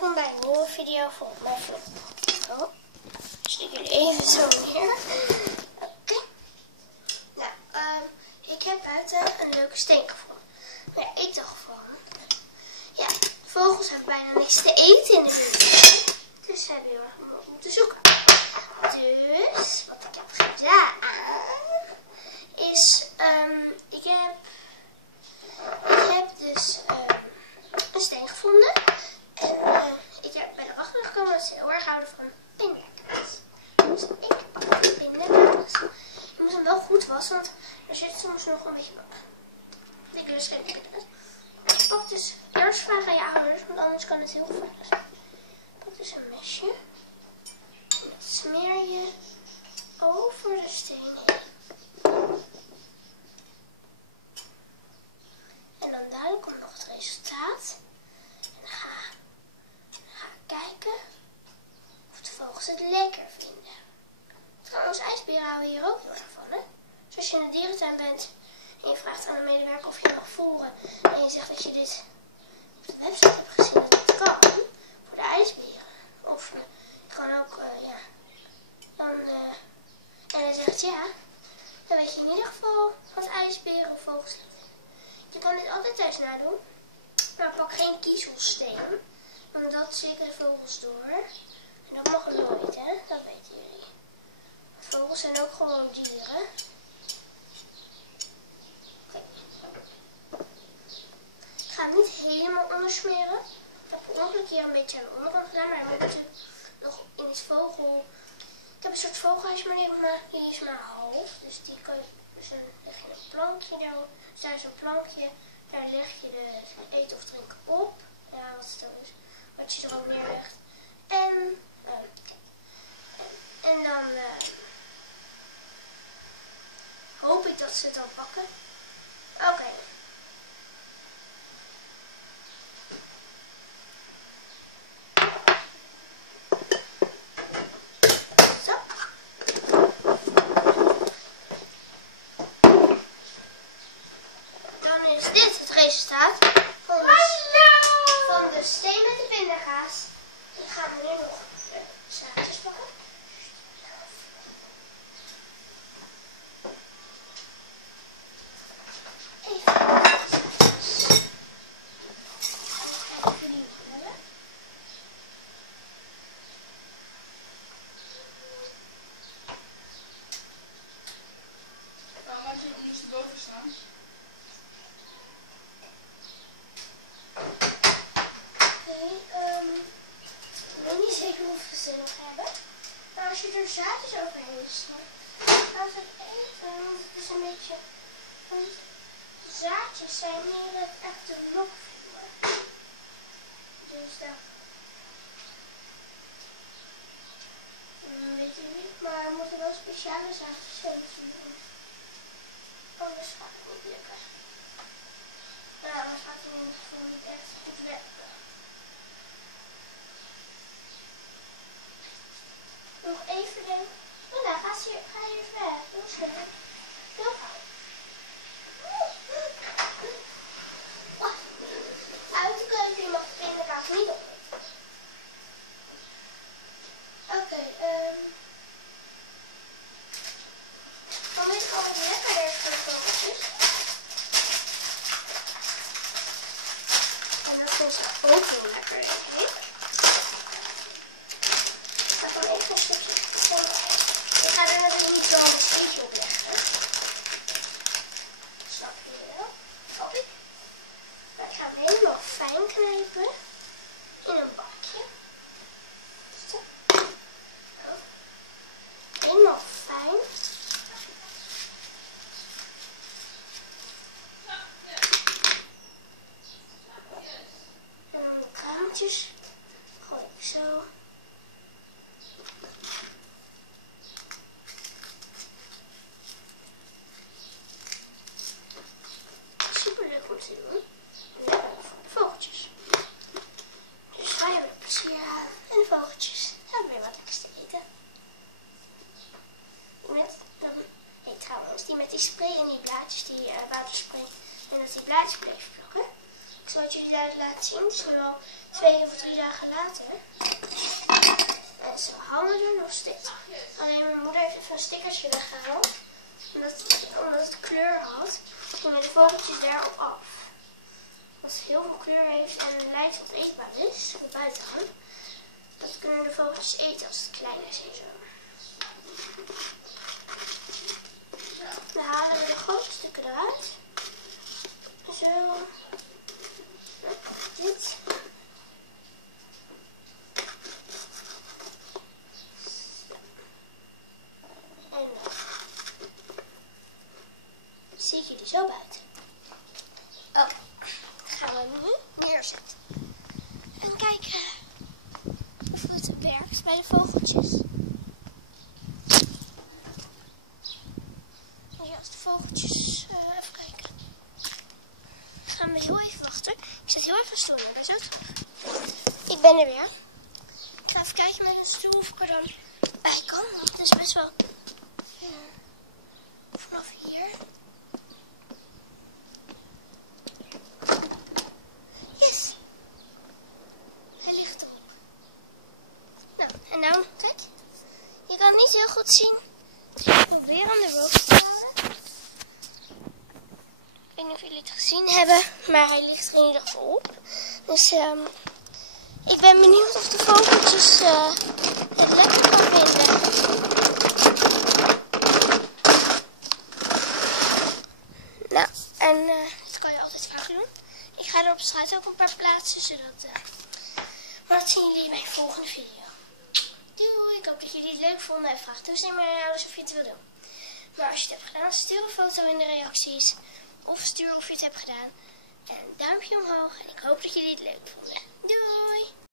welkom bij een nieuwe video voor mijn vlog. Oh, zet jullie even zo neer. Oké. Nou, ik heb buiten een leuke steen gevonden. Maar ja, ik dacht van, ja, de vogels hebben bijna niks te eten in de buurt. Dus ze hebben heel erg moeilijk om te zoeken. Dus, wat ik heb gedaan, is, ik heb dus een steen gevonden. En ik ben erachter gekomen dat ze heel erg houden van pindakaas. Dus ik pak de pindakaas. Je moet hem wel goed wassen, want er zit soms nog een beetje dikke schimmen in. Ik pak dus eerst vragen aan je ouders, want anders kan het heel gevaarlijk zijn. Ik pak dus een mesje. En dat smeer je over de steen heen. En dan dadelijk komt nog het resultaat. En dan ga ik kijken of de vogels het lekker vinden. Trouwens, ijsberen houden hier ook heel erg van, hè? Dus als je in de dierentuin bent en je vraagt aan de medewerker of je mag voeren en je zegt dat je dit op de website hebt gezien dat dit kan voor de ijsberen. Of je kan ook, en hij zegt ja, dan weet je in ieder geval wat ijsberen of vogels zijn. Je kan dit altijd thuis nadoen, maar pak geen kiezelsteen, want dat zikken de vogels door. En dat mag het nooit, hè? Dat weten jullie. Vogels zijn ook gewoon dieren. Oké. Ik ga het niet helemaal ondersmeren. Ik heb per ongeluk hier een beetje aan de onderkant gedaan, maar dan moet natuurlijk nog in het vogel. Ik heb een soort vogelhuisje, maar die is maar half. Dus die kan je, dus dan leg je een plankje daar. Dus daar is een plankje. Daar leg je de eten of drinken op. Ja, wat het dan is. Wat je er ook neerlegt. En dan hoop ik dat ze het al pakken. Oké. Zo. Dan is dit het resultaat van de steen met de pindakaas. Die gaan we nu nog zaadjes pakken. Ik weet niet zeker hoeveel ze nog hebben. Maar als je er zaadjes overheen snijdt, gaat het even, want het is een beetje, want de zaadjes zijn meer het echte lokvuur. Dus dat weet je niet, maar we moeten wel speciale zaadjes hebben. Anders gaat het niet lukken. Nou, anders gaat het in ieder geval niet echt goed werken. Nog even denken. Oh, nou, ga je weg. Heel snel. Heel gauw. Uit de keuken, je mag de pindakaas niet op. Oké, dan weet ik al wat lekkerder is voor de vogeltjes. En dat vind ik ook heel lekker, denk ik. Ik ga gewoon even een stukje. Ik ga er natuurlijk niet zo een steentje op leggen. Snap je wel? Hoop ik. Maar ik ga hem helemaal fijn knijpen. In een bakje. Zo. Helemaal fijn. En dan de kraantjes. Gooi ik zo. Super leuk om te doen. En lekker voor de vogeltjes. Dus ga je weer plezier halen. En de vogeltjes hebben weer wat lekkers te eten. Trouwens, die met die spray en die blaadjes, die waterspray. En dat die blaadjes bleef plukken. Ik zal het jullie laten zien. Het is 2 of 3 dagen later. En ze hangen er nog steeds. Alleen mijn moeder heeft even een stickertje weggehaald. Omdat het kleur had, gingen de vogeltjes daarop af. Als het heel veel kleur heeft en het lijkt wat eetbaar is, de buitenkant, dat kunnen de vogeltjes eten als het klein is en zo. Dan halen we de grote stukken eruit. Zo. Dit. En dan zie ik jullie zo buiten. Oh, gaan we nu neerzetten. En kijken of het werkt bij de vogeltjes. Ja, als de vogeltjes, even kijken. Gaan we heel even wachten. Ik zet heel even een stoel neer, dat is ook terug. Ik ben er weer. Ik ga even kijken met een stoel of ik er dan bij kan. Het is best wel vanaf hier. Yes! Hij ligt erop. Nou, en nou, kijk. Je kan het niet heel goed zien. Dus ik probeer hem erboven te halen. Ik weet niet of jullie het gezien hebben, maar hij ligt er in ieder geval op. Dus ik ben benieuwd of de vogeltjes het lekker kan vinden. Nou, en dat kan je altijd vaak doen. Ik ga er op straat ook een paar plaatsen, zodat... maar dat zien jullie in mijn volgende video. Doei, ik hoop dat jullie het leuk vonden en vraag toestemming aan je ouders of je het wil doen. Maar als je het hebt gedaan, stuur een foto in de reacties. Of stuur of je het hebt gedaan. En een duimpje omhoog. En ik hoop dat jullie het leuk vonden.